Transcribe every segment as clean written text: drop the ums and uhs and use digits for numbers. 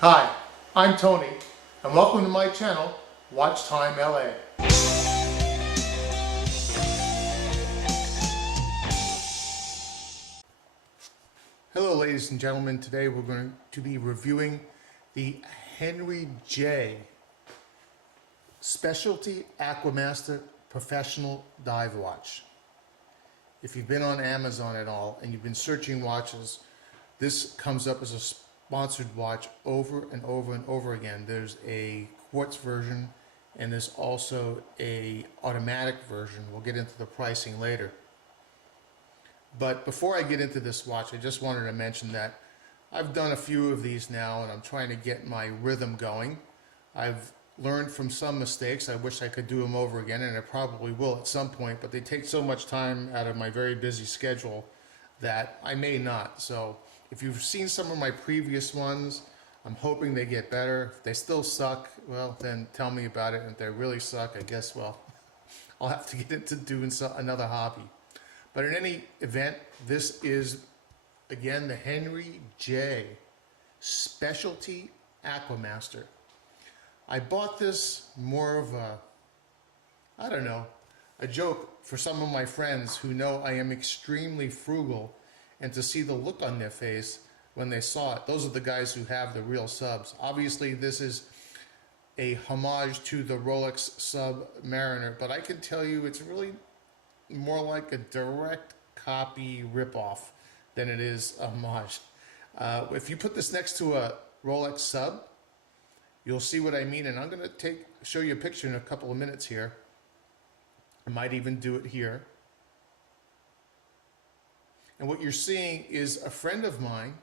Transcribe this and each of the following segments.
Hi, I'm Tony, and welcome to my channel, Watch Time LA. Hello ladies and gentlemen, today we're going to be reviewing the Henry J Specialty Aquamaster Professional Dive Watch. If you've been on Amazon at all and you've been searching watches, this comes up as a sponsored watch over and over and over again. There's a quartz version and there's also a automatic version. We'll get into the pricing later. But before I get into this watch, I just wanted to mention that I've done a few of these now and I'm trying to get my rhythm going. I've learned from some mistakes. I wish I could do them over again, and I probably will at some point, but they take so much time out of my very busy schedule that I may not. So if you've seen some of my previous ones, I'm hoping they get better. If they still suck, well, then tell me about it. And if they really suck, I guess, well, I'll have to get into doing another hobby. But in any event, this is, again, the Henry J Specialty Aquamaster. I bought this more of a, I don't know, a joke for some of my friends who know I am extremely frugal, and to see the look on their face when they saw it. Those are the guys who have the real subs. Obviously, this is a homage to the Rolex Submariner, but I can tell you it's really more like a direct copy ripoff than it is a homage. If you put this next to a Rolex Sub, you'll see what I mean, and I'm going to show you a picture in a couple of minutes here. I might even do it here. And what you're seeing is a friend of mine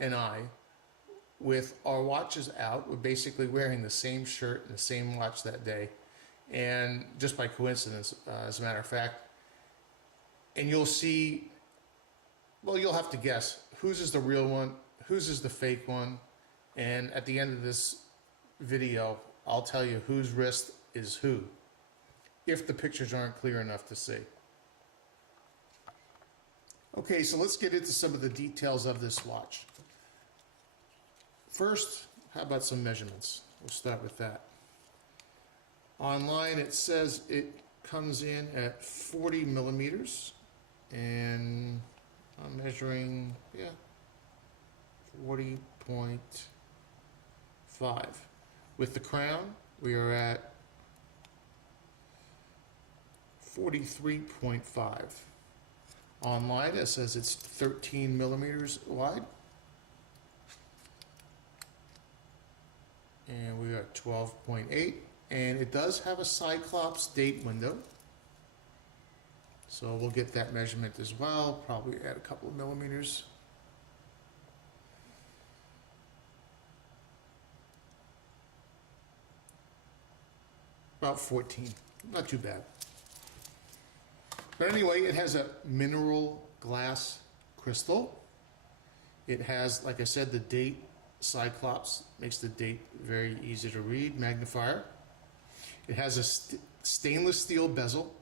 and I, with our watches out, we're basically wearing the same shirt and the same watch that day, and just by coincidence, as a matter of fact. And you'll see, well, you'll have to guess whose is the real one, whose is the fake one, and at the end of this video, I'll tell you whose wrist is who, if the pictures aren't clear enough to see. Okay, so let's get into some of the details of this watch. First, how about some measurements? We'll start with that. Online it says it comes in at 40 millimeters, and I'm measuring, 40.5. With the crown, we are at 43.5. Online, it says it's 13 millimeters wide. And we are at 12.8. And it does have a Cyclops date window. So we'll get that measurement as well, probably add a couple of millimeters. About 14, not too bad. But anyway, it has a mineral glass crystal. It has, like I said, the date Cyclops, makes the date very easy to read, magnifier. It has a stainless steel bezel.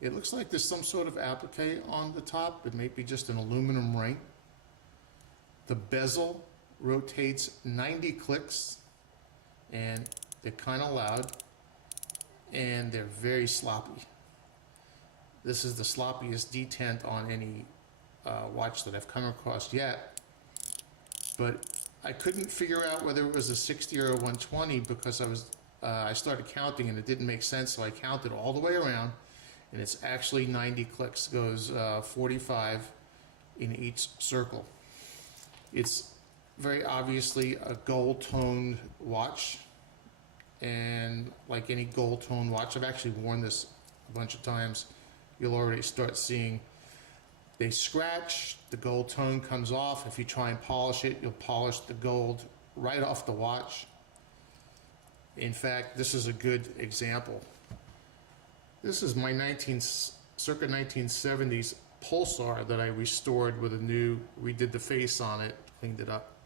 It looks like there's some sort of applique on the top. It may be just an aluminum ring. The bezel rotates 90 clicks, and they're kind of loud, and they're very sloppy. This is the sloppiest detent on any watch that I've come across yet, but I couldn't figure out whether it was a 60 or a 120 because I started counting and it didn't make sense, so I counted all the way around, and it's actually 90 clicks. Goes 45 in each circle. It's very obviously a gold-toned watch, and like any gold-toned watch, I've actually worn this a bunch of times. You'll already start seeing they scratch, the gold tone comes off. If you try and polish it, you'll polish the gold right off the watch. In fact, this is a good example. This is my circa 1970s Pulsar that I restored with redid the face on it, cleaned it up,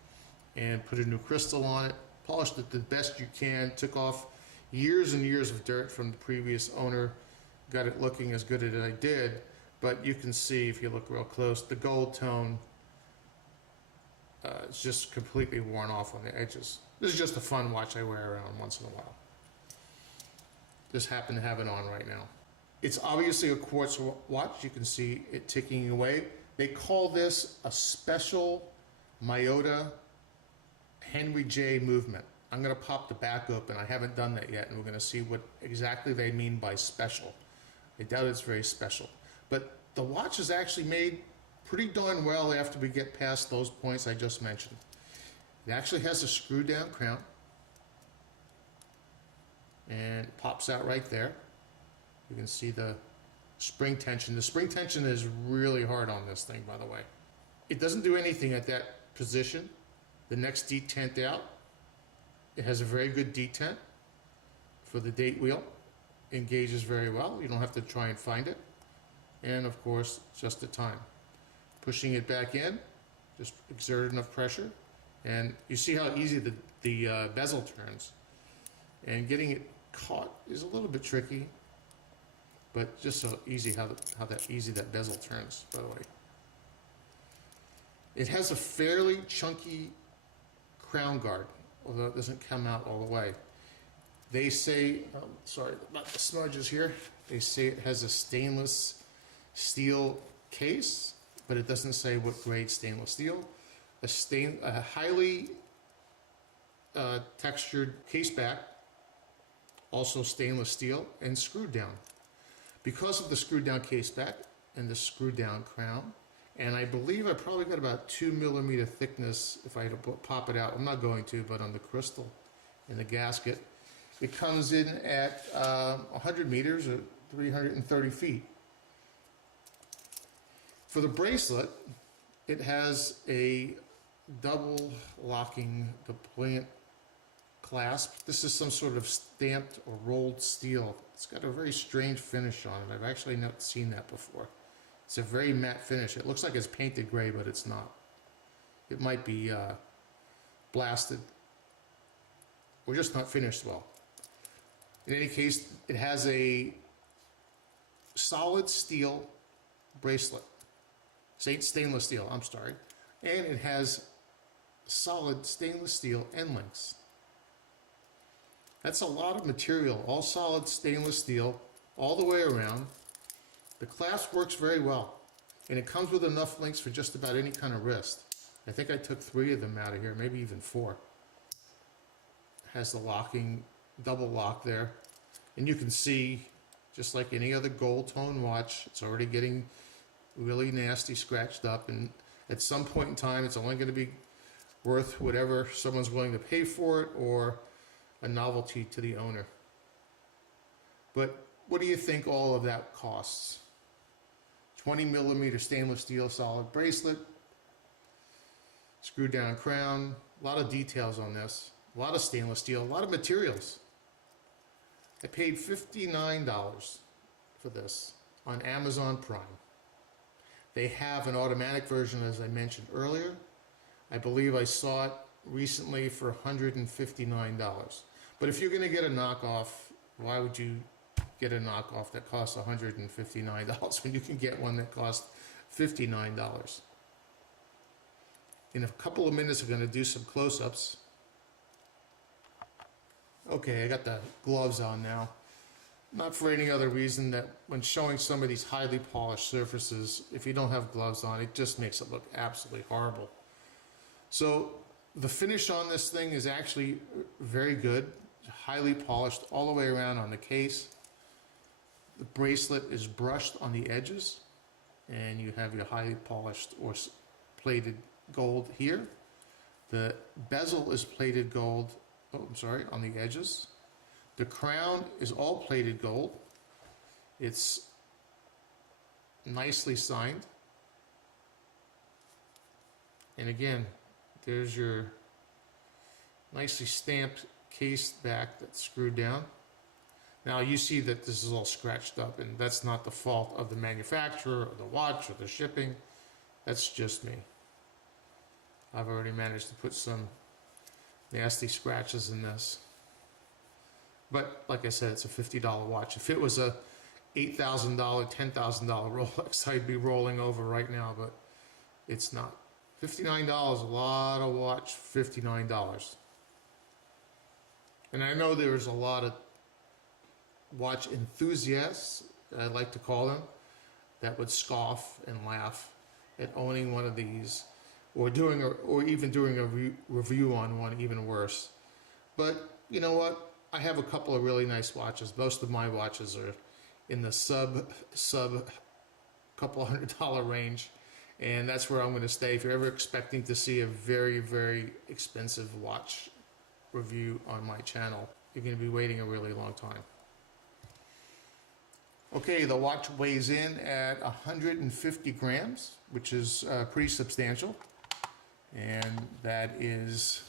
and put a new crystal on it, polished it the best you can, took off years and years of dirt from the previous owner, got it looking as good as I did, but you can see if you look real close, the gold tone It's just completely worn off on the edges. This is just a fun watch I wear around once in a while. Just happen to have it on right now. It's obviously a quartz watch. You can see it ticking away. They call this a special Miyota Henry J movement. I'm going to pop the back open. I haven't done that yet, and we're going to see what exactly they mean by special. I doubt it's very special. But the watch is actually made pretty darn well after we get past those points I just mentioned. It actually has a screw down crown, and it pops out right there. You can see the spring tension. The spring tension is really hard on this thing, by the way. It doesn't do anything at that position. The next detent out, it has a very good detent for the date wheel. Engages very well. You don't have to try and find it. And of course, just the time. Pushing it back in, just exert enough pressure, and you see how easy the bezel turns. And getting it caught is a little bit tricky, but just so easy how easy that bezel turns, by the way. It has a fairly chunky crown guard, although it doesn't come out all the way. They say, sorry about the smudges here, they say it has a stainless steel case, but it doesn't say what grade stainless steel. A highly textured case back, also stainless steel, and screwed down. Because of the screwed down case back and the screwed down crown, and I believe I probably got about 2 millimeter thickness if I had to pop it out. I'm not going to, but on the crystal in the gasket. It comes in at 100 meters or 330 feet. For the bracelet, it has a double locking deployment clasp. This is some sort of stamped or rolled steel. It's got a very strange finish on it. I've actually not seen that before. It's a very matte finish. It looks like it's painted gray, but it's not. It might be blasted or just not finished well. In any case, it has a solid steel bracelet. Stainless steel, I'm sorry. And it has solid stainless steel end links. That's a lot of material, all solid stainless steel, all the way around. The clasp works very well, and it comes with enough links for just about any kind of wrist. I think I took 3 of them out of here, maybe even 4. It has the locking, double lock there, and you can see, just like any other gold tone watch, it's already getting really nasty, scratched up, and at some point in time it's only going to be worth whatever someone's willing to pay for it, or a novelty to the owner. But what do you think all of that costs? 20 millimeter stainless steel solid bracelet, screw down crown, a lot of details on this, a lot of stainless steel, a lot of materials. I paid $59 for this on Amazon Prime. They have an automatic version, as I mentioned earlier. I believe I saw it recently for $159. But if you're going to get a knockoff, why would you get a knockoff that costs $159 when you can get one that costs $59? In a couple of minutes, I'm going to do some close-ups. Okay, I got the gloves on now. Not for any other reason that when showing some of these highly polished surfaces, if you don't have gloves on, it just makes it look absolutely horrible. So the finish on this thing is actually very good, highly polished all the way around on the case. The bracelet is brushed on the edges, and you have your highly polished or plated gold here. The bezel is plated gold, on the edges. The crown is all plated gold. It's nicely signed. And again, there's your nicely stamped case back that's screwed down. Now you see that this is all scratched up, and that's not the fault of the manufacturer or the watch or the shipping. That's just me. I've already managed to put some nasty scratches in this. But like I said, it's a $50 watch. If it was a $8,000, $10,000 Rolex, I'd be rolling over right now, but it's not. $59, a lot of watch, $59. And I know there's a lot of watch enthusiasts, I like to call them, that would scoff and laugh at owning one of these, or even doing a review on one, even worse. But you know what? I have a couple of really nice watches. Most of my watches are in the sub couple $100 range, and that's where I'm going to stay. If you're ever expecting to see a very, very expensive watch review on my channel, you're going to be waiting a really long time. Okay, the watch weighs in at 150 grams, which is pretty substantial, and that is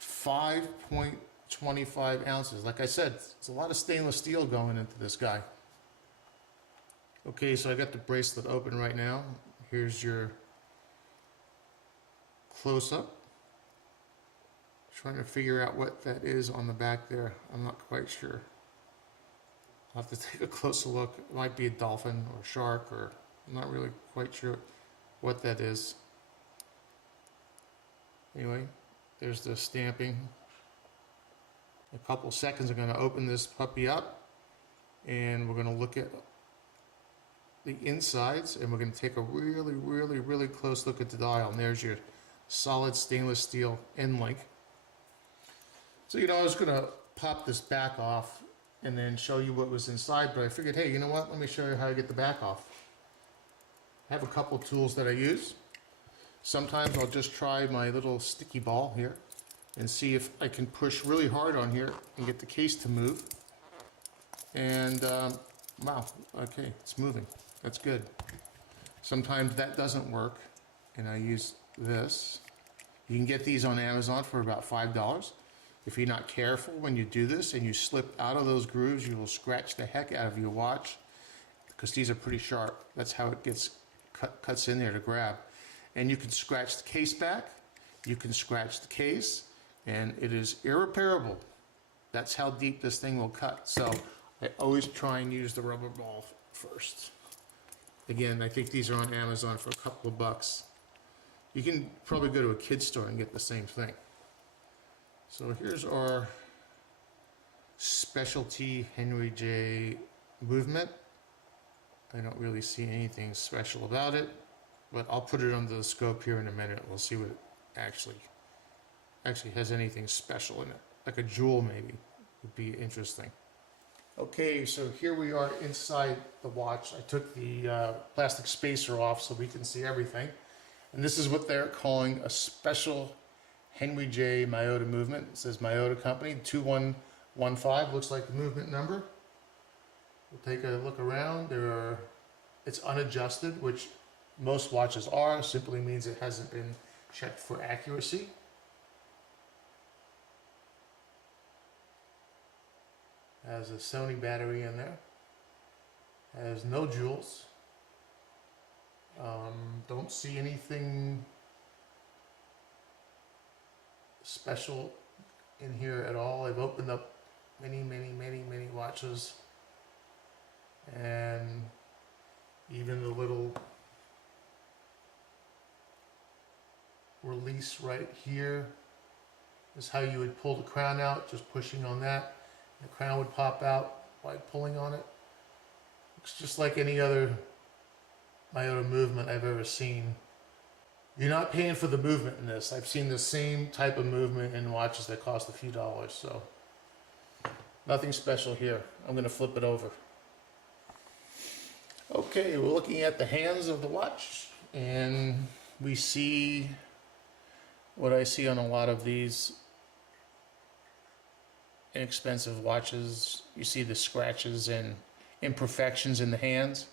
5.25 ounces. Like I said, it's a lot of stainless steel going into this guy. Okay, so I got the bracelet open right now. Here's your close-up. Trying to figure out what that is on the back there. I'm not quite sure. I'll have to take a closer look. It might be a dolphin or shark, or I'm not really quite sure what that is. Anyway, there's the stamping. In a couple seconds, I'm going to open this puppy up, and we're going to look at the insides, and we're going to take a really, really, really close look at the dial. And there's your solid stainless steel end link. So, I was going to pop this back off and then show you what was inside, but I figured, hey, you know what? Let me show you how to get the back off. I have a couple tools that I use. Sometimes I'll just try my little sticky ball here and see if I can push really hard on here and get the case to move. And wow, okay, it's moving. That's good. Sometimes that doesn't work, and I use this. You can get these on Amazon for about $5. If you're not careful when you do this and you slip out of those grooves, you will scratch the heck out of your watch, because these are pretty sharp. That's how it gets cuts in there to grab. And you can scratch the case back, you can scratch the case, and it is irreparable. That's how deep this thing will cut. So I always try and use the rubber ball first. Again, I think these are on Amazon for a couple of bucks. You can probably go to a kid's store and get the same thing. So here's our specialty Henry J movement. I don't really see anything special about it, but I'll put it under the scope here in a minute. We'll see what it actually has anything special in it. Like a jewel maybe would be interesting. Okay, so here we are inside the watch. I took the plastic spacer off so we can see everything. And this is what they're calling a special Henry J Miyota movement. It says Miyota Company 2115. Looks like the movement number. We'll take a look around. It's unadjusted, which most watches are. Simply means it hasn't been checked for accuracy. Has a Sony battery in there. Has no jewels. Don't see anything special in here at all. I've opened up many watches, and even the little release right here is how you would pull the crown out, just pushing on that. The crown would pop out by pulling on it. Looks just like any other Miyota movement I've ever seen. You're not paying for the movement in this. I've seen the same type of movement in watches that cost a few dollars, so nothing special here. I'm going to flip it over. Okay, we're looking at the hands of the watch, and we see what I see on a lot of these inexpensive watches. You see the scratches and imperfections in the hands.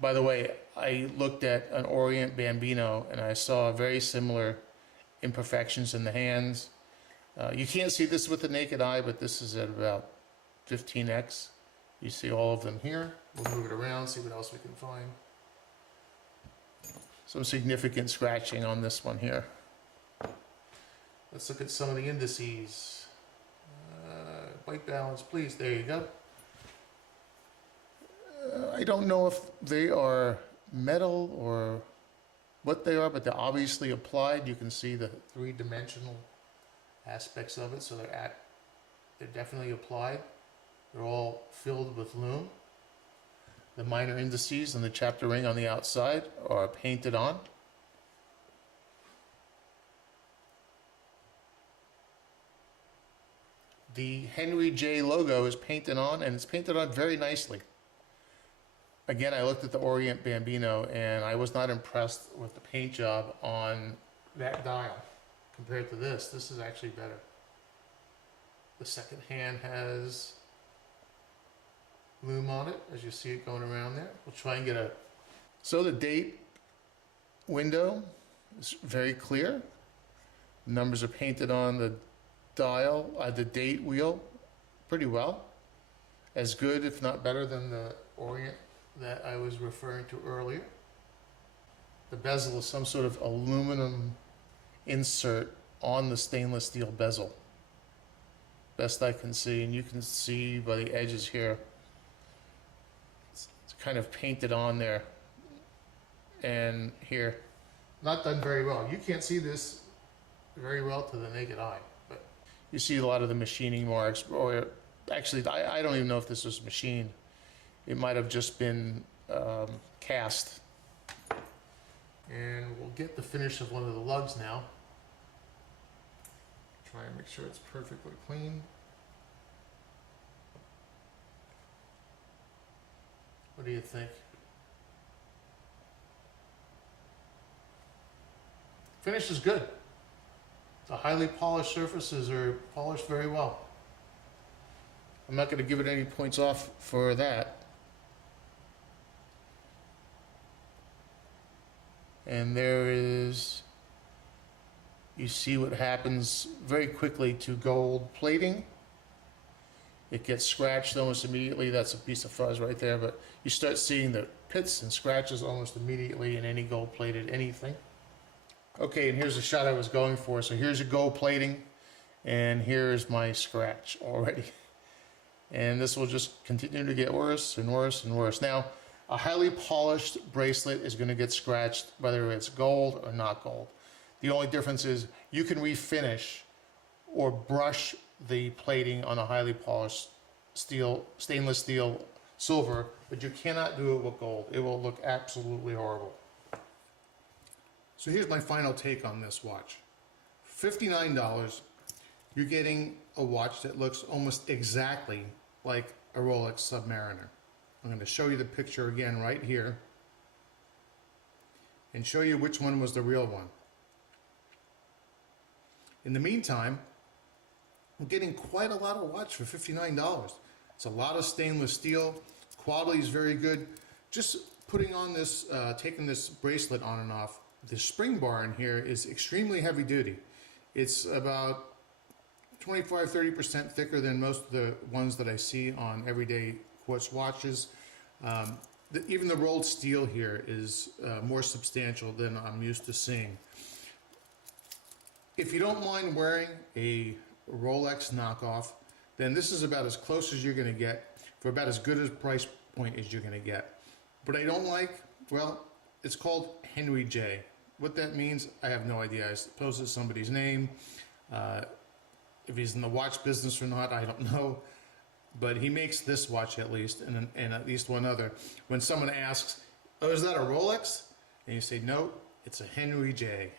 By the way, I looked at an Orient Bambino and I saw very similar imperfections in the hands. You can't see this with the naked eye, but this is at about 15x. You see all of them here. We'll move it around, see what else we can find. Some significant scratching on this one here. Let's look at some of the indices. White balance, please. There you go. I don't know if they are metal or what they are, but they're obviously applied. You can see the three-dimensional aspects of it, so they're definitely applied. They're all filled with lume. The minor indices and the chapter ring on the outside are painted on. The Henry J logo is painted on, and it's painted on very nicely. Again, I looked at the Orient Bambino, and I was not impressed with the paint job on that dial compared to this. This is actually better. The second hand has lume on it, as you see it going around there. We'll try and get a... So the date window is very clear. The numbers are painted on the dial, the date wheel, pretty well. As good, if not better, than the Orient that I was referring to earlier. The bezel is some sort of aluminum insert on the stainless steel bezel. Best I can see, and you can see by the edges here, it's kind of painted on there. And here, not done very well. You can't see this very well to the naked eye, but you see a lot of the machining marks, or actually, I don't even know if this was machined. It might have just been cast. And we'll get the finish of one of the lugs now. Try and make sure it's perfectly clean. What do you think? Finish is good. The highly polished surfaces are polished very well. I'm not going to give it any points off for that. And there is, you see what happens very quickly to gold plating. It gets scratched almost immediately. That's a piece of fuzz right there, but you start seeing the pits and scratches almost immediately in any gold plated anything. Okay, and here's the shot I was going for. So here's your gold plating, and here's my scratch already. And this will just continue to get worse and worse and worse. Now, a highly polished bracelet is going to get scratched whether it's gold or not gold. The only difference is you can refinish or brush the plating on a highly polished steel, stainless steel, silver, but you cannot do it with gold. It will look absolutely horrible. So here's my final take on this watch. $59, you're getting a watch that looks almost exactly like a Rolex Submariner. I'm going to show you the picture again right here and show you which one was the real one. In the meantime, I'm getting quite a lot of watch for $59. It's a lot of stainless steel. Quality is very good. Just putting on this, taking this bracelet on and off, the spring bar in here is extremely heavy duty. It's about 25–30% thicker than most of the ones that I see on everyday quartz watches. Even the rolled steel here is more substantial than I'm used to seeing. If you don't mind wearing a Rolex knockoff, then this is about as close as you're going to get for about as good a price point as you're going to get. What I don't like, well, it's called Henry J. What that means, I have no idea. I suppose it's somebody's name. If he's in the watch business or not, I don't know. But he makes this watch at least, and at least one other. When someone asks, oh, is that a Rolex? And you say, no, it's a Henry J.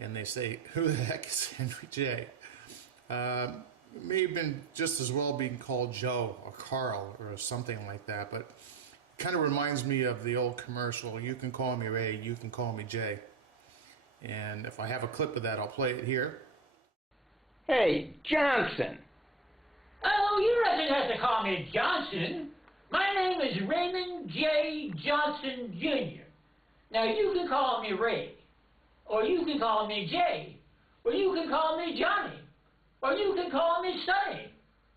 And they say, who the heck is Henry J? It may have been just as well being called Joe or Carl or something like that, but it kind of reminds me of the old commercial, you can call me Ray, you can call me Jay. And if I have a clip of that, I'll play it here. Hey, Johnson. Oh, you don't have to call me Johnson. My name is Raymond J. Johnson, Jr. Now, you can call me Ray, or you can call me Jay, or you can call me Johnny, or you can call me Sonny,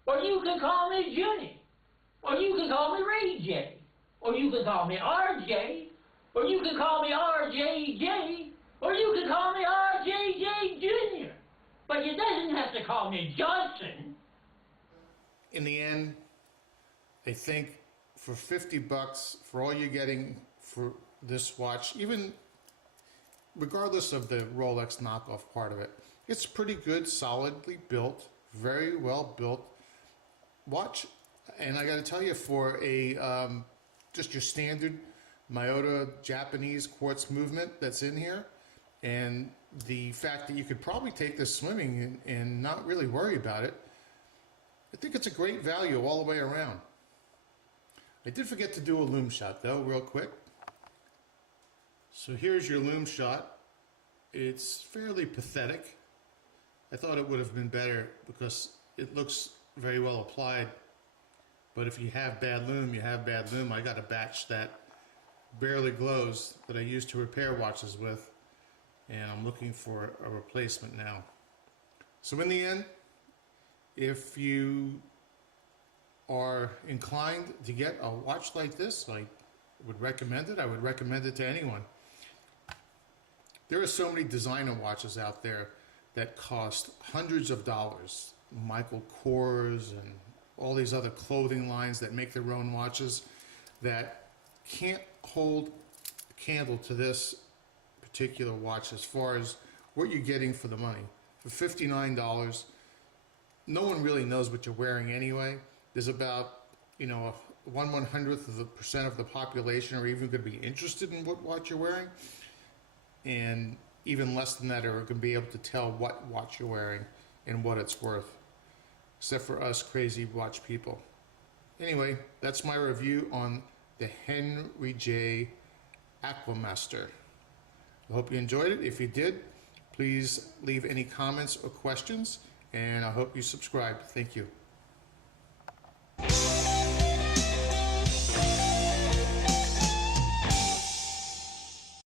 or you can call me Junie, or you can call me Ray J, or you can call me RJ, or you can call me RJJ, or you can call me RJJ Jr. But you doesn't have to call me Johnson. In the end, I think for $50, for all you're getting for this watch, even regardless of the Rolex knockoff part of it, it's pretty good, solidly built, very well built watch. And I got to tell you, for a just your standard Miyota Japanese quartz movement that's in here, and the fact that you could probably take this swimming and not really worry about it, I think it's a great value all the way around. I did forget to do a lume shot though, real quick. So here's your lume shot. It's fairly pathetic. I thought it would have been better because it looks very well applied. But if you have bad lume, you have bad lume. I got a batch that barely glows that I used to repair watches with, and I'm looking for a replacement now. So in the end, if you are inclined to get a watch like this, I would recommend it. I would recommend it to anyone. There are so many designer watches out there that cost hundreds of dollars. Michael Kors and all these other clothing lines that make their own watches that can't hold a candle to this particular watch as far as what you're getting for the money. For $59, no one really knows what you're wearing anyway. There's about, 1/100th of the percent of the population are even going to be interested in what watch you're wearing, and even less than that are going to be able to tell what watch you're wearing and what it's worth, except for us crazy watch people. Anyway, that's my review on the Henry J. Aquamaster. I hope you enjoyed it. If you did, please leave any comments or questions, and I hope you subscribe. Thank you.